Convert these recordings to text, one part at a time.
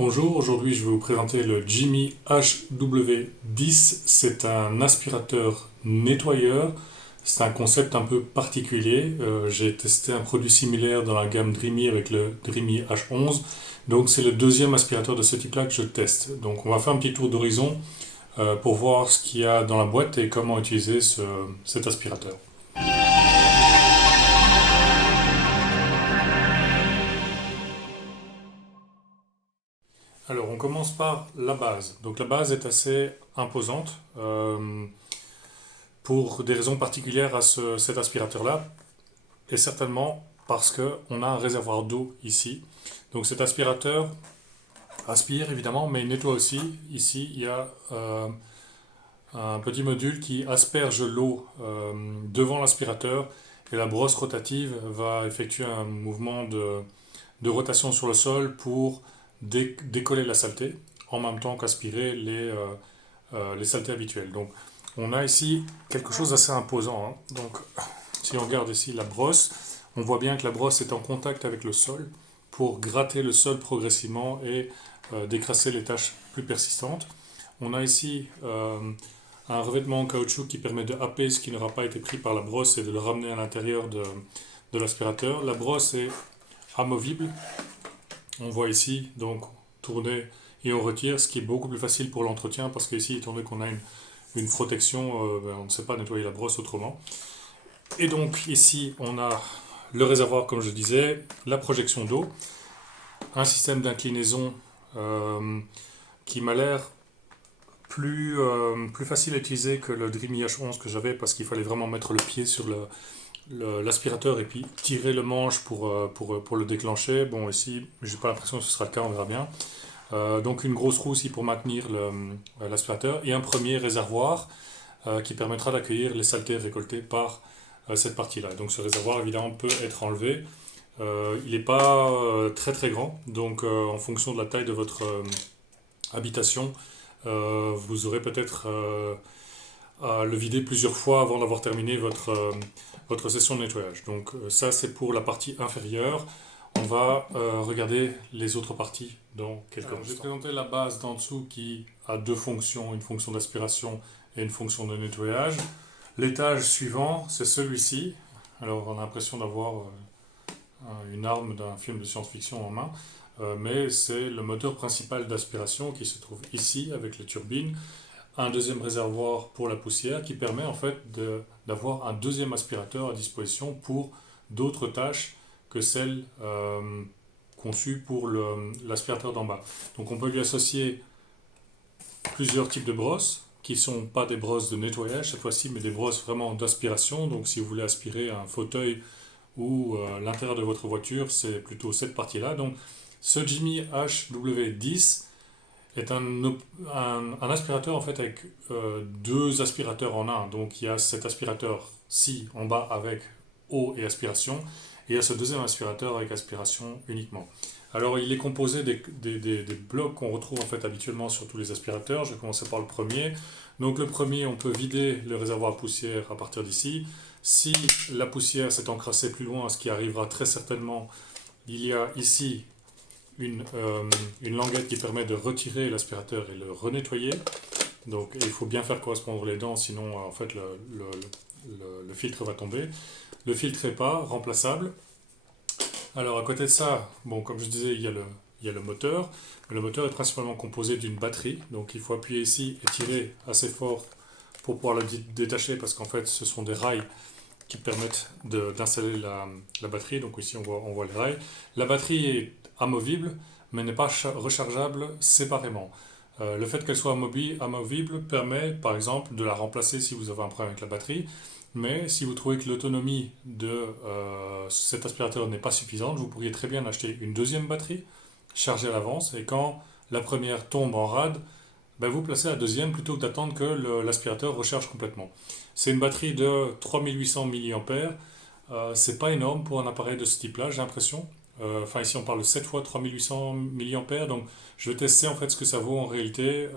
Bonjour, aujourd'hui je vais vous présenter le Jimmy HW10. C'est un aspirateur nettoyeur. C'est un concept un peu particulier. J'ai testé un produit similaire dans la gamme Dreamy avec le Dreamy H11. Donc c'est le deuxième aspirateur de ce type-là que je teste. Donc on va faire un petit tour d'horizon pour voir ce qu'il y a dans la boîte et comment utiliser cet aspirateur. Alors, on commence par la base. Donc, la base est assez imposante pour des raisons particulières à cet aspirateur-là, et certainement parce qu'on a un réservoir d'eau ici. Donc, cet aspirateur aspire évidemment, mais il nettoie aussi. Ici, il y a un petit module qui asperge l'eau devant l'aspirateur, et la brosse rotative va effectuer un mouvement de rotation sur le sol pour décoller la saleté en même temps qu'aspirer les saletés habituelles. Donc on a ici quelque chose d'assez imposant, hein. Donc si on regarde ici la brosse, on voit bien que la brosse est en contact avec le sol pour gratter le sol progressivement et décrasser les taches plus persistantes. On a ici un revêtement en caoutchouc qui permet de happer ce qui n'aura pas été pris par la brosse et de le ramener à l'intérieur de l'aspirateur. La brosse est amovible. On voit ici donc tourner et on retire, ce qui est beaucoup plus facile pour l'entretien parce qu'ici, étant donné qu'on a une protection, on ne sait pas nettoyer la brosse autrement. Et donc ici, on a le réservoir, comme je disais, la projection d'eau, un système d'inclinaison qui m'a l'air plus facile à utiliser que le Dreamy H11 que j'avais parce qu'il fallait vraiment mettre le pied sur l'aspirateur et puis tirer le manche pour le déclencher. Bon, ici, j'ai pas l'impression que ce sera le cas, on verra bien. Donc une grosse roue aussi pour maintenir l'aspirateur et un premier réservoir qui permettra d'accueillir les saletés récoltées par cette partie-là. Donc ce réservoir évidemment peut être enlevé. Il n'est pas très très grand, donc en fonction de la taille de votre habitation, vous aurez peut-être à le vider plusieurs fois avant d'avoir terminé votre session de nettoyage. Donc ça c'est pour la partie inférieure. On va regarder les autres parties dans quelques instants. Je vais présenter la base d'en dessous qui a deux fonctions, une fonction d'aspiration et une fonction de nettoyage. L'étage suivant, c'est celui-ci. Alors on a l'impression d'avoir une arme d'un film de science-fiction en main, mais c'est le moteur principal d'aspiration qui se trouve ici avec les turbines. Un deuxième réservoir pour la poussière qui permet en fait d'avoir un deuxième aspirateur à disposition pour d'autres tâches que celles conçues pour l'aspirateur d'en bas. Donc on peut lui associer plusieurs types de brosses qui ne sont pas des brosses de nettoyage cette fois-ci, mais des brosses vraiment d'aspiration. Donc si vous voulez aspirer un fauteuil ou l'intérieur de votre voiture, c'est plutôt cette partie-là. Donc ce Jimmy HW10 est un aspirateur en fait avec deux aspirateurs en un. Donc il y a cet aspirateur-ci en bas avec eau et aspiration, et il y a ce deuxième aspirateur avec aspiration uniquement. Alors il est composé des blocs qu'on retrouve en fait habituellement sur tous les aspirateurs. Je vais commencer par le premier. Donc le premier, on peut vider le réservoir à poussière à partir d'ici. Si la poussière s'est encrassée plus loin, ce qui arrivera très certainement, il y a ici une languette qui permet de retirer l'aspirateur et le renettoyer. Donc il faut bien faire correspondre les dents, sinon en fait le filtre va tomber. Le filtre n'est pas remplaçable. Alors à côté de ça, bon, comme je disais, il y a le moteur. Mais le moteur est principalement composé d'une batterie. Donc il faut appuyer ici et tirer assez fort pour pouvoir le détacher parce qu'en fait ce sont des rails qui permettent d'installer la batterie. Donc ici on voit les rails. La batterie est amovible mais n'est pas rechargeable séparément. Le fait qu'elle soit amovible permet par exemple de la remplacer si vous avez un problème avec la batterie. Mais si vous trouvez que l'autonomie de cet aspirateur n'est pas suffisante, vous pourriez très bien acheter une deuxième batterie chargée à l'avance et quand la première tombe en rade, ben vous placez la deuxième plutôt que d'attendre que l'aspirateur recharge complètement. C'est une batterie de 3800 mAh. C'est pas énorme pour un appareil de ce type-là, j'ai l'impression. Enfin, ici on parle de 7 fois 3800 mAh, donc je vais tester en fait ce que ça vaut en réalité.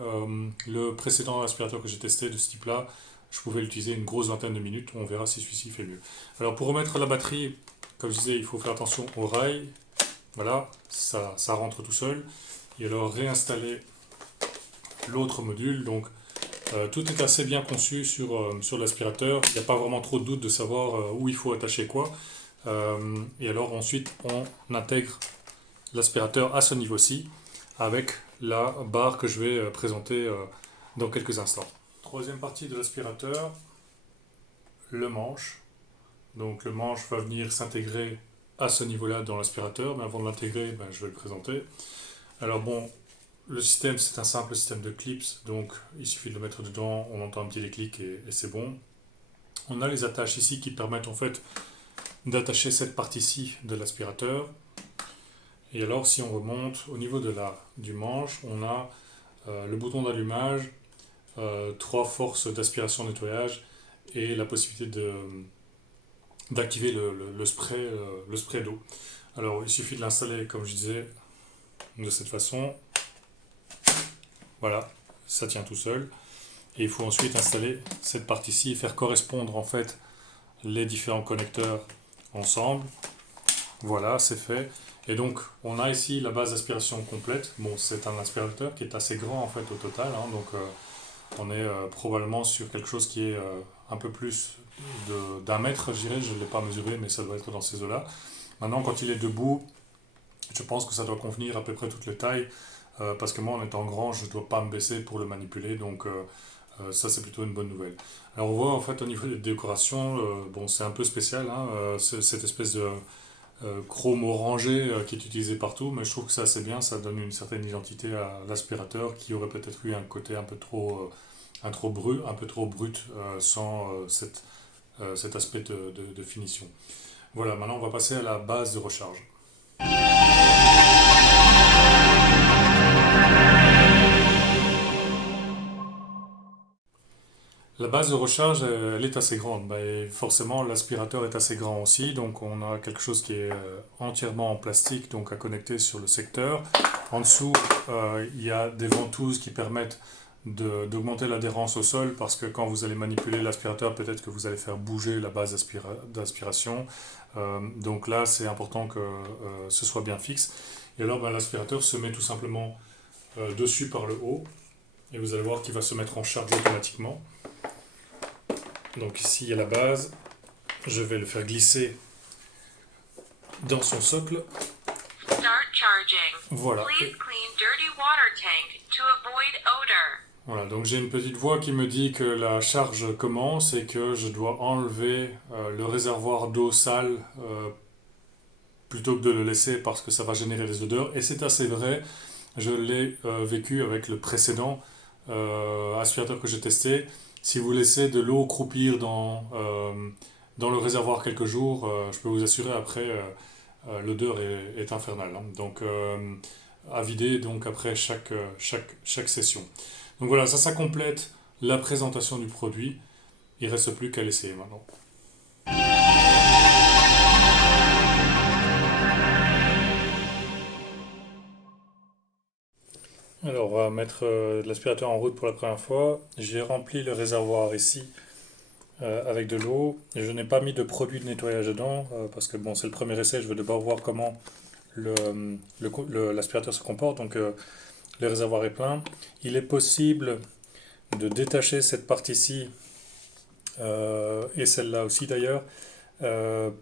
Le précédent aspirateur que j'ai testé de ce type-là, je pouvais l'utiliser une grosse vingtaine de minutes. On verra si celui-ci fait mieux. Alors pour remettre la batterie, comme je disais, il faut faire attention aux rails. Voilà, ça rentre tout seul. et alors réinstaller l'autre module. Donc tout est assez bien conçu sur l'aspirateur. Il n'y a pas vraiment trop de doute de savoir où il faut attacher quoi. Et alors ensuite on intègre l'aspirateur à ce niveau-ci avec la barre que je vais présenter dans quelques instants. Troisième partie de l'aspirateur, le manche. Donc le manche va venir s'intégrer à ce niveau-là dans l'aspirateur, mais avant de l'intégrer, je vais le présenter. Alors bon, le système c'est un simple système de clips, donc il suffit de le mettre dedans, on entend un petit déclic et c'est bon. On a les attaches ici qui permettent en fait d'attacher cette partie-ci de l'aspirateur. Et alors si on remonte au niveau du manche, on a le bouton d'allumage, 3 forces d'aspiration nettoyage et la possibilité d'activer le spray d'eau. Alors il suffit de l'installer comme je disais de cette façon. Voilà, ça tient tout seul. Et il faut ensuite installer cette partie-ci et faire correspondre en fait les différents connecteurs ensemble. Voilà, c'est fait. Et donc on a ici la base d'aspiration complète. Bon, c'est un aspirateur qui est assez grand en fait au total, hein, donc on est probablement sur quelque chose qui est un peu plus d'1 mètre, je dirais. Je ne l'ai pas mesuré, mais ça doit être dans ces eaux-là. Maintenant, quand il est debout, je pense que ça doit convenir à peu près toutes les tailles, parce que moi, en étant grand, je ne dois pas me baisser pour le manipuler, donc ça, c'est plutôt une bonne nouvelle. Alors, on voit en fait au niveau des décorations, bon, c'est un peu spécial, hein, cette espèce de chrome orangé qui est utilisé partout, mais je trouve que c'est assez bien, ça donne une certaine identité à l'aspirateur qui aurait peut-être eu un côté un peu trop brut sans cet aspect de finition. Voilà, maintenant on va passer à la base de recharge. La base de recharge, elle est assez grande. Et forcément, l'aspirateur est assez grand aussi. Donc, on a quelque chose qui est entièrement en plastique, donc à connecter sur le secteur. En dessous, il y a des ventouses qui permettent d'augmenter l'adhérence au sol, parce que quand vous allez manipuler l'aspirateur, peut-être que vous allez faire bouger la base d'aspiration. Donc là, c'est important que ce soit bien fixe. Et alors, l'aspirateur se met tout simplement dessus par le haut. Et vous allez voir qu'il va se mettre en charge automatiquement. Donc ici il y a la base, je vais le faire glisser dans son socle. Voilà. Voilà, donc j'ai une petite voix qui me dit que la charge commence et que je dois enlever le réservoir d'eau sale plutôt que de le laisser, parce que ça va générer des odeurs. Et c'est assez vrai, je l'ai vécu avec le précédent aspirateur que j'ai testé. Si vous laissez de l'eau croupir dans le réservoir quelques jours, je peux vous assurer après l'odeur est infernale, hein. Donc à vider donc après chaque session. Donc voilà, ça complète la présentation du produit. Il ne reste plus qu'à l'essayer maintenant. Alors on va mettre l'aspirateur en route pour la première fois. J'ai rempli le réservoir ici avec de l'eau. Je n'ai pas mis de produit de nettoyage dedans parce que bon, c'est le premier essai, je veux d'abord voir comment l'aspirateur se comporte. Donc le réservoir est plein. Il est possible de détacher cette partie-ci et celle-là aussi d'ailleurs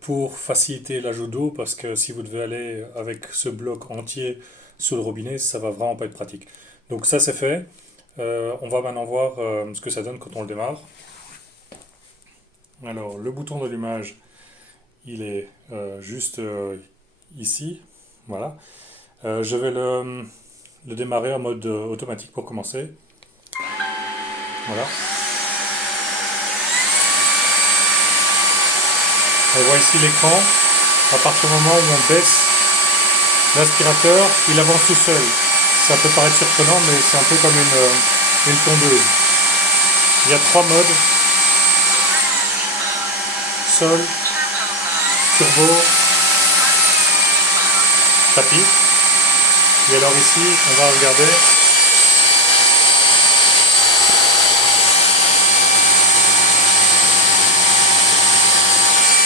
pour faciliter l'ajout d'eau, parce que si vous devez aller avec ce bloc entier sous le robinet, ça va vraiment pas être pratique. Donc ça c'est fait. On va maintenant voir ce que ça donne quand on le démarre. Alors le bouton d'allumage, il est juste ici. Voilà. Je vais le démarrer en mode automatique pour commencer. Voilà. On voit ici l'écran. À partir du moment où on baisse l'aspirateur, il avance tout seul. Ça peut paraître surprenant, mais c'est un peu comme une tondeuse. Il y a 3 modes. Sol, turbo, tapis. Et alors ici, on va regarder.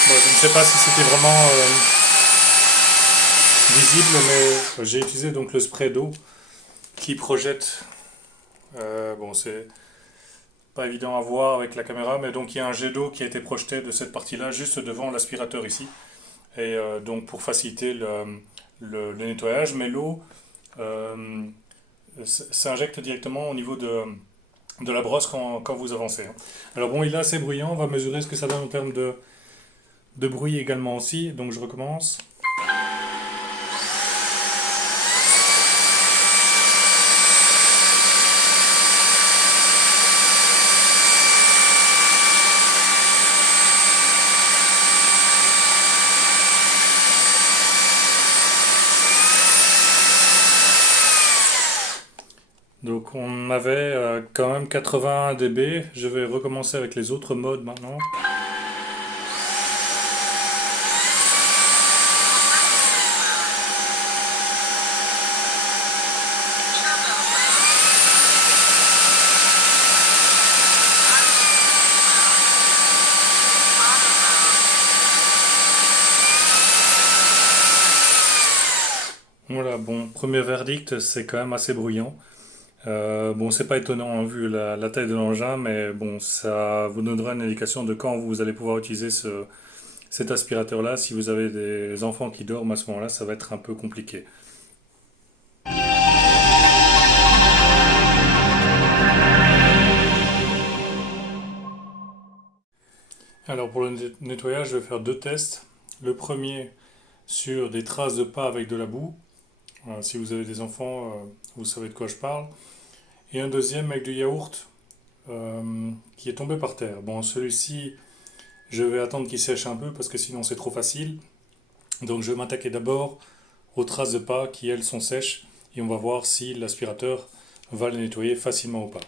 Bon, je ne sais pas si c'était vraiment visible, mais j'ai utilisé donc le spray d'eau qui projette. Bon, c'est pas évident à voir avec la caméra, mais donc il y a un jet d'eau qui a été projeté de cette partie-là juste devant l'aspirateur ici. Et donc pour faciliter le nettoyage, mais l'eau euh, s'injecte directement au niveau de la brosse quand vous avancez, hein. Alors bon, il est assez bruyant, on va mesurer ce que ça donne en termes de bruit également aussi, donc je recommence. Donc on avait quand même 80 dB, je vais recommencer avec les autres modes maintenant. Voilà, bon, premier verdict, c'est quand même assez bruyant. Bon, c'est pas étonnant hein, vu la taille de l'engin, mais bon, ça vous donnera une indication de quand vous allez pouvoir utiliser cet aspirateur-là. Si vous avez des enfants qui dorment à ce moment-là, ça va être un peu compliqué. Alors pour le nettoyage, je vais faire deux tests. Le premier sur des traces de pas avec de la boue. Si vous avez des enfants, vous savez de quoi je parle. Et un deuxième avec du yaourt qui est tombé par terre. Bon, celui-ci, je vais attendre qu'il sèche un peu parce que sinon c'est trop facile. Donc je vais m'attaquer d'abord aux traces de pas qui elles sont sèches et on va voir si l'aspirateur va les nettoyer facilement ou pas.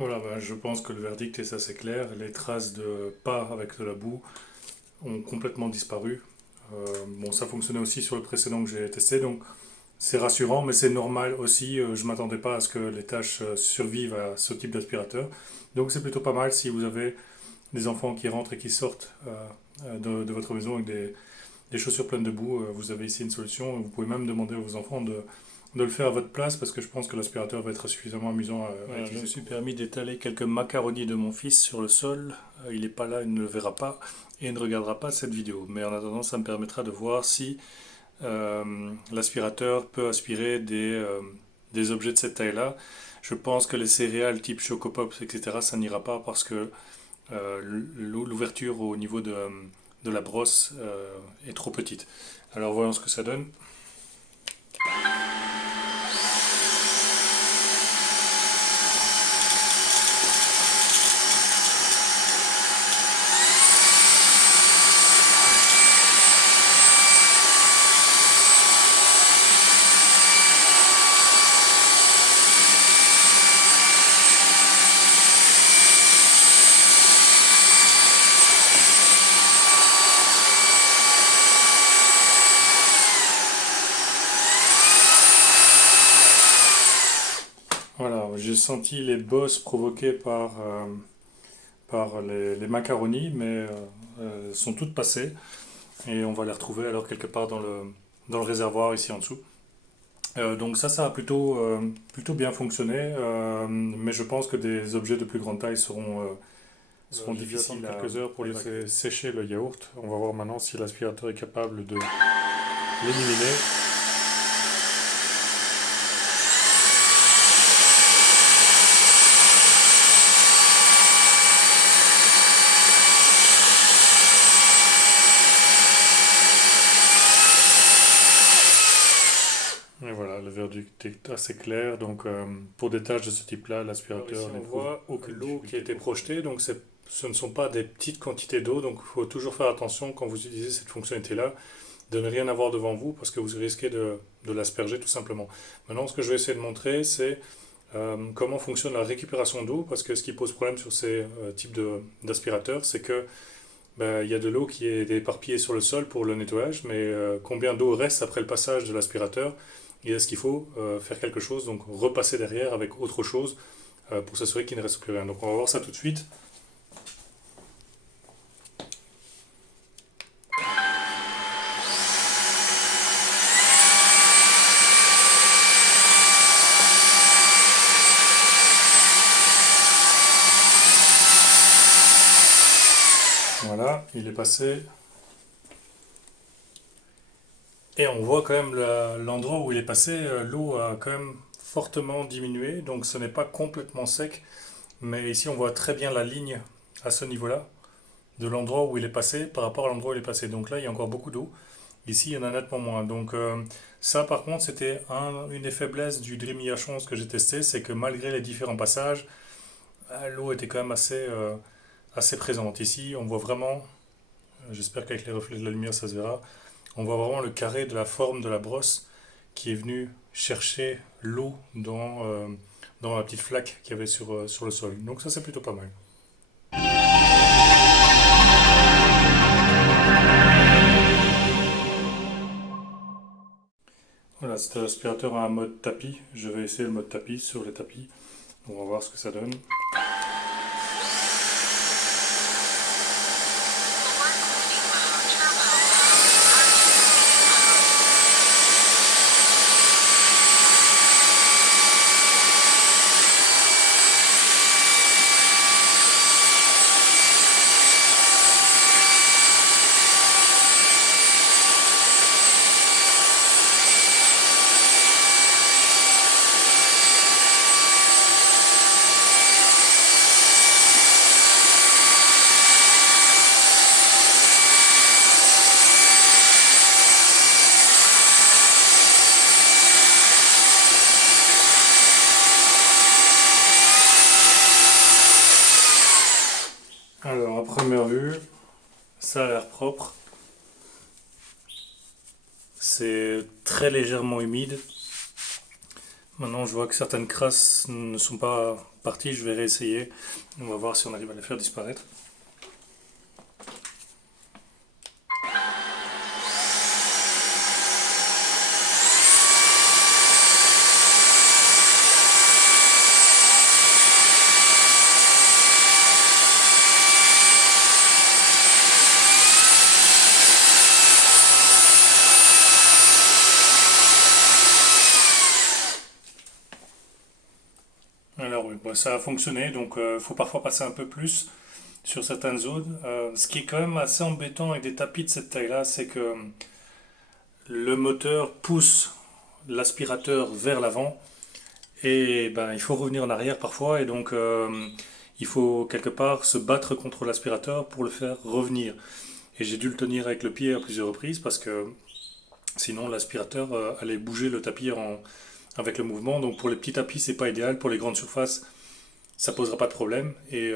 Voilà, ben, je pense que le verdict est assez clair. Les traces de pas avec de la boue ont complètement disparu. Bon, ça fonctionnait aussi sur le précédent que j'ai testé, donc c'est rassurant, mais c'est normal aussi. Je ne m'attendais pas à ce que les tâches survivent à ce type d'aspirateur. Donc c'est plutôt pas mal si vous avez des enfants qui rentrent et qui sortent de votre maison avec des chaussures pleines de boue. Vous avez ici une solution. Vous pouvez même demander à vos enfants de le faire à votre place parce que je pense que l'aspirateur va être suffisamment amusant à voilà, utiliser. Je me suis permis d'étaler quelques macaronis de mon fils sur le sol. Il n'est pas là, il ne le verra pas et ne regardera pas cette vidéo. Mais en attendant, ça me permettra de voir si l'aspirateur peut aspirer des objets de cette taille-là. Je pense que les céréales type Choco Pops, etc., ça n'ira pas parce que l'ouverture au niveau de la brosse est trop petite. Alors voyons ce que ça donne. Voilà, j'ai senti les bosses provoquées par les macaronis, mais elles sont toutes passées et on va les retrouver alors quelque part dans le réservoir ici en dessous. Donc ça a plutôt bien fonctionné, mais je pense que des objets de plus grande taille seront difficiles à quelques heures pour laisser sécher le yaourt. On va voir maintenant si l'aspirateur est capable de l'éliminer. Et voilà, le verdict est assez clair. Donc, pour des tâches de ce type-là, l'aspirateur on voit l'eau qui a été projetée. Donc, ce ne sont pas des petites quantités d'eau. Donc, il faut toujours faire attention quand vous utilisez cette fonctionnalité-là de ne rien avoir devant vous parce que vous risquez de l'asperger tout simplement. Maintenant, ce que je vais essayer de montrer, c'est comment fonctionne la récupération d'eau, parce que ce qui pose problème sur ces types d'aspirateurs, c'est que ben, il y a de l'eau qui est éparpillée sur le sol pour le nettoyage, mais combien d'eau reste après le passage de l'aspirateur et est-ce qu'il faut faire quelque chose, donc repasser derrière avec autre chose pour s'assurer qu'il ne reste plus rien. Donc on va voir ça tout de suite. Voilà, il est passé. Et on voit quand même l'endroit où il est passé, l'eau a quand même fortement diminué, donc ce n'est pas complètement sec, mais ici on voit très bien la ligne à ce niveau-là, de l'endroit où il est passé par rapport à l'endroit où il est passé. Donc là, il y a encore beaucoup d'eau. Ici, il y en a nettement moins. Donc ça, par contre, c'était une des faiblesses du Dreamy H11 que j'ai testé, c'est que malgré les différents passages, l'eau était quand même assez présente. Ici, on voit vraiment, j'espère qu'avec les reflets de la lumière, ça se verra, on voit vraiment le carré de la forme de la brosse qui est venu chercher l'eau dans la petite flaque qu'il y avait sur le sol. Donc ça, c'est plutôt pas mal. Voilà, c'était l'aspirateur à un mode tapis. Je vais essayer le mode tapis sur les tapis. On va voir ce que ça donne. Alors, à première vue, ça a l'air propre. C'est très légèrement humide. Maintenant, je vois que certaines crasses ne sont pas parties. Je vais réessayer. On va voir si on arrive à les faire disparaître. Alors oui, bon, ça a fonctionné, donc il faut parfois passer un peu plus sur certaines zones. Ce qui est quand même assez embêtant avec des tapis de cette taille-là, c'est que le moteur pousse l'aspirateur vers l'avant et ben, il faut revenir en arrière parfois et donc il faut quelque part se battre contre l'aspirateur pour le faire revenir. Et j'ai dû le tenir avec le pied à plusieurs reprises parce que sinon l'aspirateur allait bouger le tapis avec le mouvement. Donc pour les petits tapis, c'est pas idéal. Pour les grandes surfaces, ça posera pas de problème. Et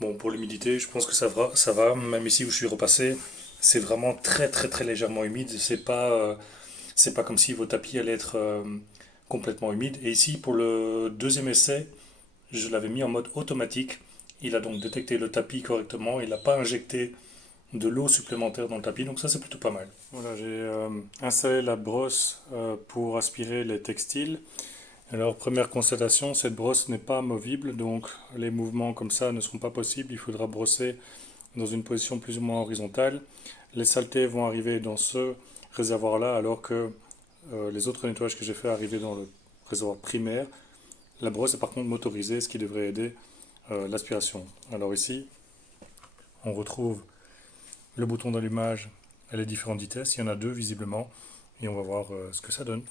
bon, pour l'humidité, je pense que ça va. Même ici où je suis repassé, c'est vraiment très très très légèrement humide. C'est pas comme si vos tapis allaient être complètement humides. Et ici, pour le deuxième essai, je l'avais mis en mode automatique. Il a donc détecté le tapis correctement. Il n'a pas injecté de l'eau supplémentaire dans le tapis. Donc ça, c'est plutôt pas mal. Voilà, j'ai installé la brosse pour aspirer les textiles. Alors, première constatation, cette brosse n'est pas amovible, donc les mouvements comme ça ne seront pas possibles. Il faudra brosser dans une position plus ou moins horizontale. Les saletés vont arriver dans ce réservoir-là, alors que les autres nettoyages que j'ai fait arrivaient dans le réservoir primaire. La brosse est par contre motorisée, ce qui devrait aider l'aspiration. Alors ici, on retrouve le bouton d'allumage à les différentes vitesses. Il y en a deux visiblement, et on va voir ce que ça donne.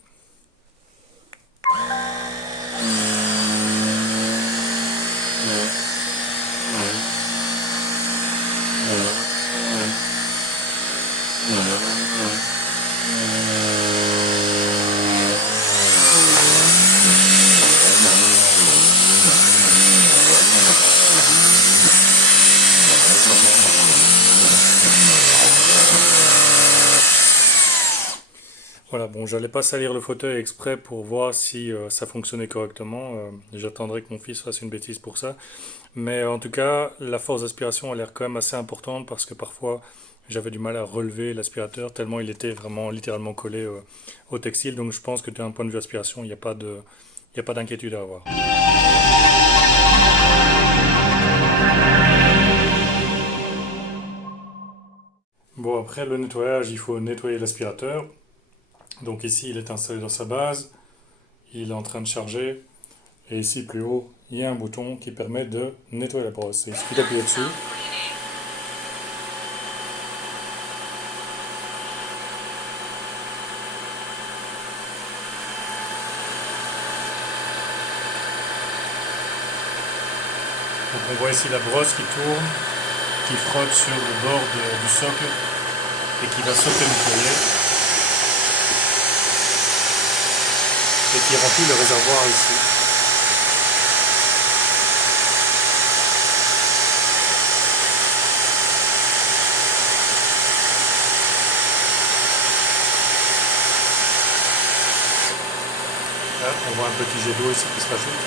Voilà, bon, j'allais pas salir le fauteuil exprès pour voir si ça fonctionnait correctement. J'attendrai que mon fils fasse une bêtise pour ça. Mais en tout cas, la force d'aspiration a l'air quand même assez importante parce que parfois j'avais du mal à relever l'aspirateur tellement il était vraiment littéralement collé au textile. Donc je pense que d'un point de vue aspiration, il y a pas d'inquiétude à avoir. Bon, après le nettoyage, il faut nettoyer l'aspirateur. Donc ici, il est installé dans sa base, il est en train de charger. Et ici, plus haut, il y a un bouton qui permet de nettoyer la brosse. Il suffit d'appuyer dessus. Donc on voit ici la brosse qui tourne, qui frotte sur le bord du socle et qui va s'auto-nettoyer et qui remplit le réservoir ici. Là, on voit un petit jet d'eau ici qui se rajoute.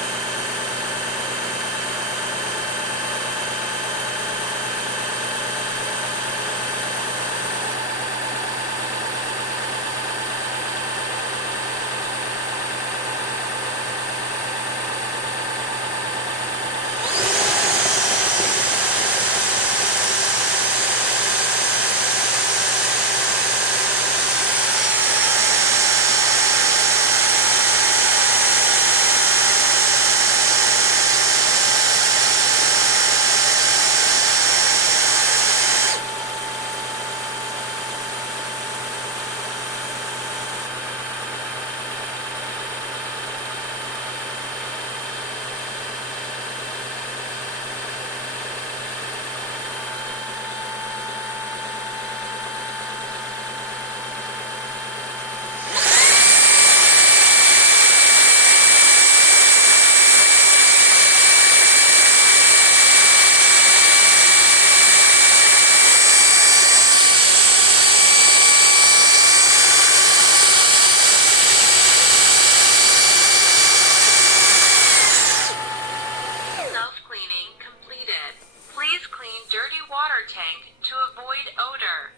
Self-cleaning completed. Please clean dirty water tank to avoid odor.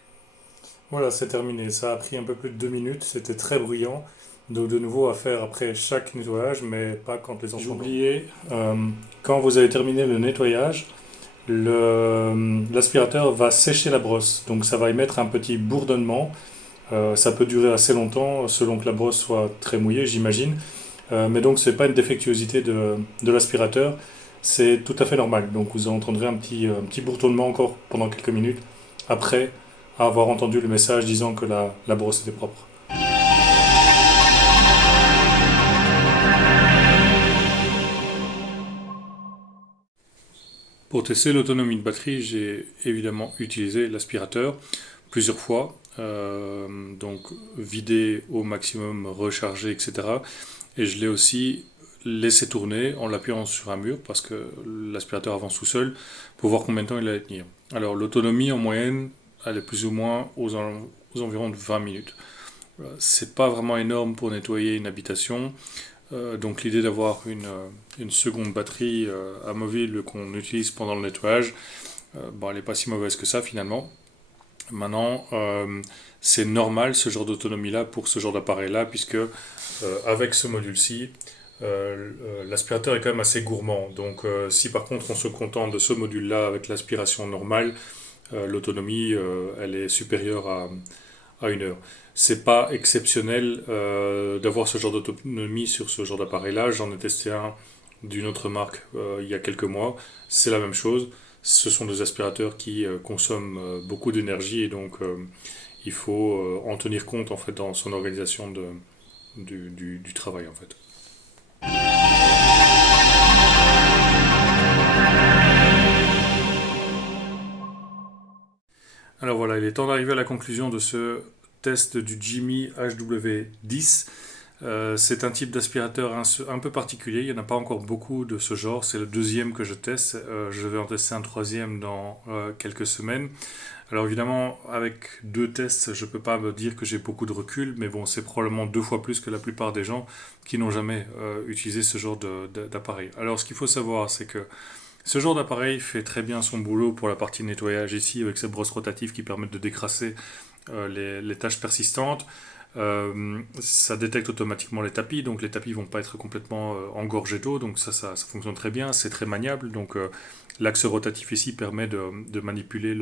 Voilà, c'est terminé. Ça a pris un peu plus de 2 minutes. C'était très bruyant. Donc de nouveau à faire après chaque nettoyage, mais pas quand les enfants. J'ai oublié, quand vous avez terminé le nettoyage, l'aspirateur va sécher la brosse. Donc ça va émettre un petit bourdonnement. Ça peut durer assez longtemps selon que la brosse soit très mouillée, j'imagine. Mais donc c'est pas une défectuosité de l'aspirateur. C'est tout à fait normal. Donc vous entendrez un petit bourdonnement encore pendant quelques minutes après avoir entendu le message disant que la brosse était propre. Pour tester l'autonomie de batterie, j'ai évidemment utilisé l'aspirateur plusieurs fois, donc vidé au maximum, rechargé, etc. Et je l'ai aussi laissé tourner en l'appuyant sur un mur parce que l'aspirateur avance tout seul pour voir combien de temps il allait tenir. Alors l'autonomie en moyenne, elle est plus ou moins aux environs de 20 minutes. C'est pas vraiment énorme pour nettoyer une habitation. Donc l'idée d'avoir une seconde batterie amovible qu'on utilise pendant le nettoyage, bon, elle n'est pas si mauvaise que ça finalement. Maintenant, c'est normal ce genre d'autonomie-là pour ce genre d'appareil-là, puisque avec ce module-ci, l'aspirateur est quand même assez gourmand. Donc si par contre on se contente de ce module-là avec l'aspiration normale, l'autonomie elle est supérieure à 1 heure. C'est pas exceptionnel d'avoir ce genre d'autonomie sur ce genre d'appareil-là. J'en ai testé un d'une autre marque il y a quelques mois. C'est la même chose. Ce sont des aspirateurs qui consomment beaucoup d'énergie et donc il faut en tenir compte en fait dans son organisation du travail en fait. Alors voilà, il est temps d'arriver à la conclusion de ce test du Jimmy HW10. C'est un type d'aspirateur un peu particulier, il n'y en a pas encore beaucoup de ce genre, c'est le deuxième que je teste. Je vais en tester un troisième dans quelques semaines. Alors évidemment, avec 2 tests, je ne peux pas me dire que j'ai beaucoup de recul, mais bon, c'est probablement 2 fois plus que la plupart des gens qui n'ont jamais utilisé ce genre d'appareil. Alors ce qu'il faut savoir, c'est que ce genre d'appareil fait très bien son boulot pour la partie nettoyage ici, avec ces brosses rotatives qui permettent de décrasser les tâches persistantes. Ça détecte automatiquement les tapis, donc les tapis vont pas être complètement engorgés d'eau, donc ça fonctionne très bien, c'est très maniable. Donc l'axe rotatif ici permet de manipuler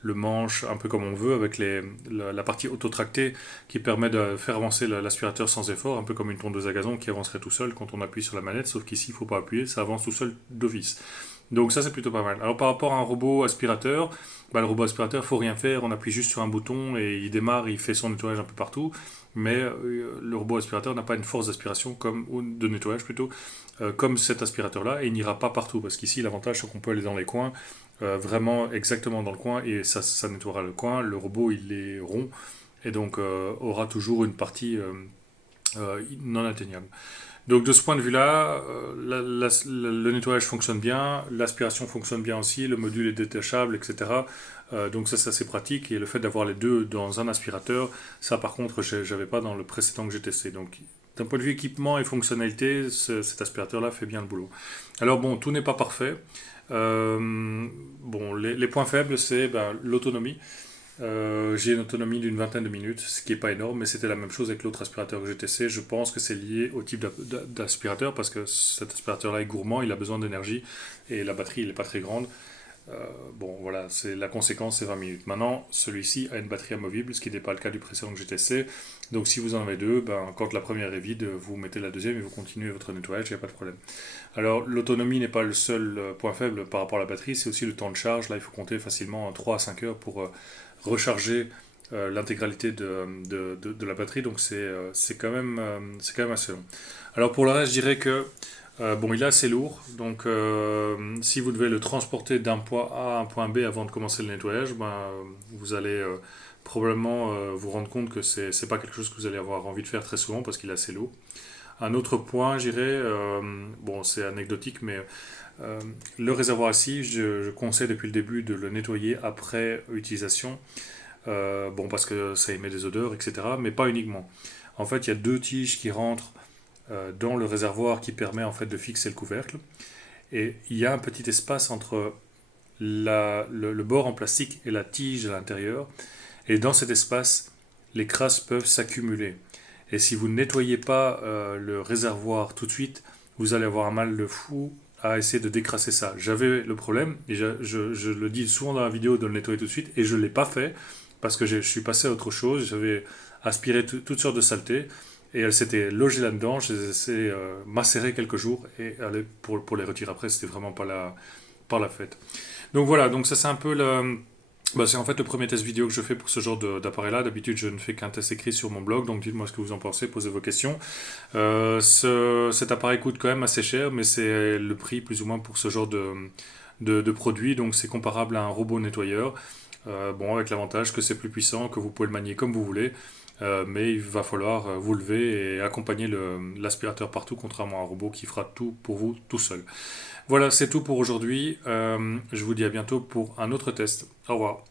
le manche un peu comme on veut, avec la partie autotractée qui permet de faire avancer l'aspirateur sans effort, un peu comme une tondeuse à gazon qui avancerait tout seul quand on appuie sur la manette, sauf qu'ici il ne faut pas appuyer, ça avance tout seul d'office. Donc ça c'est plutôt pas mal. Alors par rapport à un robot aspirateur, le robot aspirateur, il faut rien faire, on appuie juste sur un bouton et il démarre, il fait son nettoyage un peu partout. Mais le robot aspirateur n'a pas une force d'aspiration ou de nettoyage plutôt, comme cet aspirateur-là, et il n'ira pas partout parce qu'ici l'avantage c'est qu'on peut aller dans les coins, vraiment exactement dans le coin, et ça nettoiera le coin. Le robot il est rond et donc aura toujours une partie non atteignable. Donc de ce point de vue-là, le nettoyage fonctionne bien, l'aspiration fonctionne bien aussi, le module est détachable, etc. Donc ça c'est assez pratique, et le fait d'avoir les deux dans un aspirateur, ça par contre j'avais pas dans le précédent que j'ai testé. Donc d'un point de vue équipement et fonctionnalité, cet aspirateur-là fait bien le boulot. Alors bon, tout n'est pas parfait. Bon, les points faibles, c'est l'autonomie. J'ai une autonomie d'une vingtaine de minutes, ce qui n'est pas énorme, mais c'était la même chose avec l'autre aspirateur que j'ai testé. Je pense que c'est lié au type d'aspirateur, parce que cet aspirateur-là est gourmand, il a besoin d'énergie, et la batterie n'est pas très grande. Bon, voilà, c'est la conséquence, c'est 20 minutes. Maintenant, celui-ci a une batterie amovible, ce qui n'est pas le cas du précédent que j'ai testé. Donc si vous en avez deux, quand la première est vide, vous mettez la deuxième et vous continuez votre nettoyage, il n'y a pas de problème. Alors l'autonomie n'est pas le seul point faible par rapport à la batterie, c'est aussi le temps de charge. Là, il faut compter facilement 3 à 5 heures pour recharger l'intégralité de la batterie, donc c'est quand même assez long. Alors pour le reste, je dirais que bon, il est assez lourd, donc si vous devez le transporter d'un point A à un point B avant de commencer le nettoyage, vous allez probablement vous rendre compte que c'est pas quelque chose que vous allez avoir envie de faire très souvent parce qu'il est assez lourd. Un autre point, je dirais, bon, c'est anecdotique, mais euh, le réservoir ici, je conseille depuis le début de le nettoyer après utilisation. Bon, parce que ça émet des odeurs, etc., mais pas uniquement. En fait, il y a 2 tiges qui rentrent dans le réservoir qui permet en fait de fixer le couvercle. Et il y a un petit espace entre le bord en plastique et la tige à l'intérieur. Et dans cet espace, les crasses peuvent s'accumuler. Et si vous ne nettoyez pas le réservoir tout de suite, vous allez avoir un mal de fou à essayer de décrasser ça. J'avais le problème, et je le dis souvent dans la vidéo de le nettoyer tout de suite, et je ne l'ai pas fait parce que je suis passé à autre chose. J'avais aspiré toutes sortes de saletés, et elle s'était logée là-dedans. Je les ai laissées macérer quelques jours, et pour les retirer après, c'était vraiment pas la fête. Donc voilà, donc ça c'est un peu c'est en fait le premier test vidéo que je fais pour ce genre d'appareil-là. D'habitude, je ne fais qu'un test écrit sur mon blog, donc dites-moi ce que vous en pensez, posez vos questions. Cet appareil coûte quand même assez cher, mais c'est le prix plus ou moins pour ce genre de produit, donc c'est comparable à un robot nettoyeur. Bon, avec l'avantage que c'est plus puissant, que vous pouvez le manier comme vous voulez, mais il va falloir vous lever et accompagner l'aspirateur partout, contrairement à un robot qui fera tout pour vous tout seul. Voilà, c'est tout pour aujourd'hui. Je vous dis à bientôt pour un autre test. Au revoir.